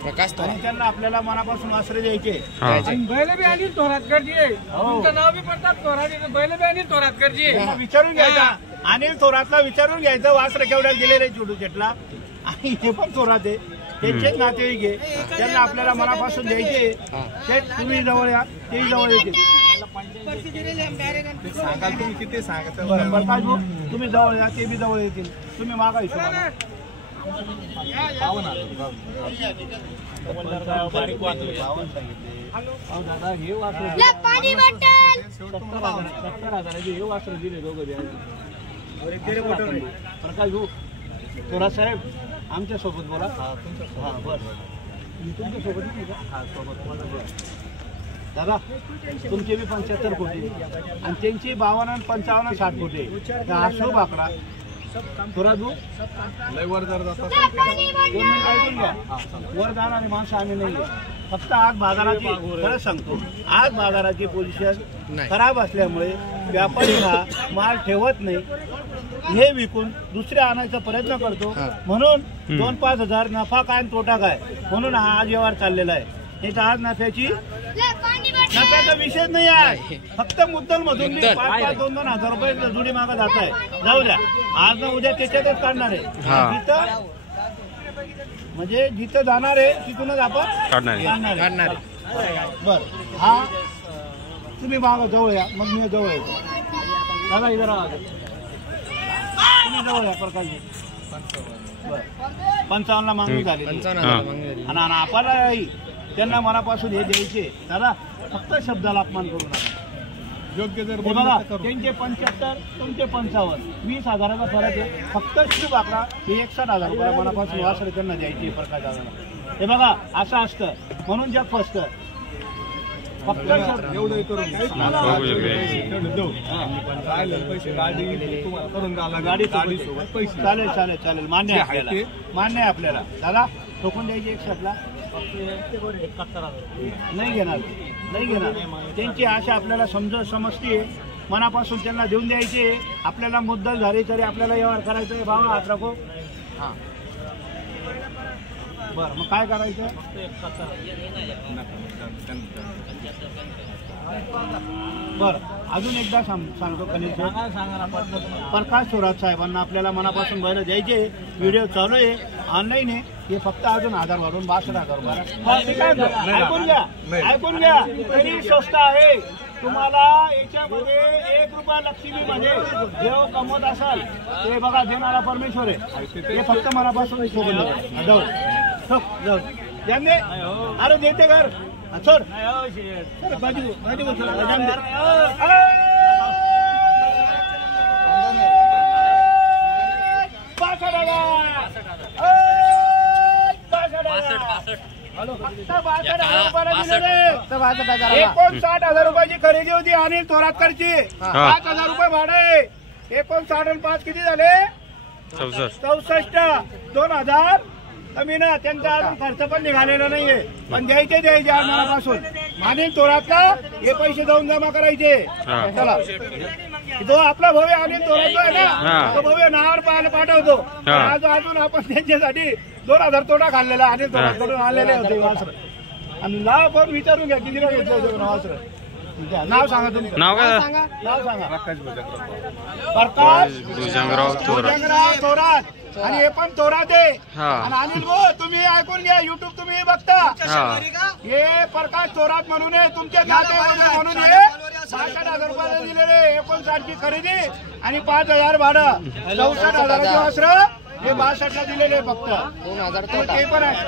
आणि त्यांना आपल्याला मनापासून आश्रय द्यायचे। बैल बी अनिल थोरातकरजी आहे, तुमचं नाव बी पडतात थोरात, बैल बी अनिल थोरातकरजी आहे। विचारून घ्यायचा, अनिल थोरातला विचारून घ्यायचं वासर केवढ्यात गेलेले छोटू शेटला, आणि हे पण थोरात आहे, त्यांचेच नातेवाईक आहे, त्यांना आपल्याला मनापासून द्यायचे। शेठ तुम्ही जवळ या, तेही जवळ येतील, सांगाल तुम्ही किती सांगता? प्रकाश भाऊ तुम्ही जवळ या, ते बी जवळ येतील, तुम्ही मागा हिशोबाने बारीक वाचले दादा, हे वासर 70,000 हे वासर दिले दोघं। प्रकाश भाऊ थोरात साहेब आमच्या सोबत बोला। हा बरं, तुमच्या सोबत नाही का? हा सोबत दादा, तुमचे बी 75 कोटी आणि त्यांची 52, 55, 60 कोटी, असो बाकडा थोरात भाऊ लय वर जर जातात वर जाणारी माणसं आम्ही नाही, फक्त आज बाजाराची खरंच सांगतो, आज बाजाराची पोझिशन खराब असल्यामुळे व्यापारी हा माल ठेवत नाही, हे विकून दुसरे आणायचा प्रयत्न करतो, म्हणून 2-5 हजार नफा काय तोटा काय म्हणून हा आज व्यवहार चाललेला आहे। नाही तर आज नफ्याचा विषय नाही आहे, फक्त मुद्दल मधून 5-2 हजार रुपये जुडी मागा जात आहे, जाऊ द्या, आज ना उद्या त्याच्यातच काढणार आहे, जिथं म्हणजे जिथं जाणार आहे तिथूनच आपण काढणार आहे। बर, हा तुम्ही मागा जवळ या, मग मी जवळ येतो दादा, इधर तुम्ही जवळ या प्रकाश। 55 मागणी झाली आणि आपल्याला त्यांना मनापासून हे द्यायचे दादा, फक्त शब्दाला अपमान करू नका, योग्य जर बघा त्यांचे 75 तुमचे 55, 20 हजाराचा फरक आहे, फक्त शुभ आकडा हे 61,000 रुपये मनापासून वासर त्यांना द्यायचे प्रकाश दादाला। हे बघा असं असतं, म्हणून जग फसत, फक्त एवढं करून गाडी सोबत पैसे चालेल चालेल चालेल, मान्य आहे आपल्याला, मान्य आहे आपल्याला दादा, ठोकून द्यायची एक शब्दला नाही घेणार, नाही घेणार, त्यांची आशा आपल्याला समजते, मनापासून त्यांना देऊन द्यायचे, आपल्याला मुद्दल झाली तरी आपल्याला व्यवहार करायचा आहे, भावा हात राखो। हा बरं, मग काय करायचं? बर, अजून एकदा सांगतो कनिष्ठ, प्रकाश थोरात साहेबांना आपल्याला मनापासून बैल द्यायचे, व्हिडिओ चालू आहे, ऑनलाईन आहे, हे फक्त अजून 1000 वाढून 62,000 रुपये। ऐकून घ्या, ऐकून घ्या, तरी स्वस्त आहे, तुम्हाला याच्यामध्ये 1 रुपया लक्ष्मीमध्ये जेव्हा कमवत असाल ते बघा, देणारा परमेश्वर आहे, हे फक्त मनापासून सोबत जाऊ त्यांनी, अरे देते घर सोड बाजू बाजू हॅलो, 59,000 रुपयाची खरेदी होती अनिल थोरातकरची, 5,000 रुपये भाडे, 59 आणि 5 किती झाले? 64, 2,000 कमी ना, त्यांचा अजून खर्च पण निघालेला नाहीये, पण द्यायचे आज मनापासून अनिल थोरातला हे पैसे जाऊन जमा करायचे। चला, जो आपला भव्य अनिल थोरातला आहे ना, तो भव्य नावावर पाठवतो, आज अजून आपण त्यांच्यासाठी 2,000 तोटा खाल्लेला अनिल थोरातकडून आलेले होते वासर, आणि नाव पण विचारून घ्या किती घेतलं होतं वासर, नाव सांगा तुमचं, नाव सांगा, नाव सांगा, प्रकाश भुजंगराव थोरात, आणि हे पण थोरात आहे, आणि अनिल भाऊ तुम्ही ऐकून घ्या, युट्यूब तुम्ही बघता, हे प्रकाश थोरात म्हणून आहे, तुमच्या नातेवाईक म्हणून हे 62,000 रुपये दिलेले, 59 ची खरेदी आणि 5,000 भाडं, 64,000ची वासर हे 62 ला दिलेले फक्त, 2,000 ते पण आहे।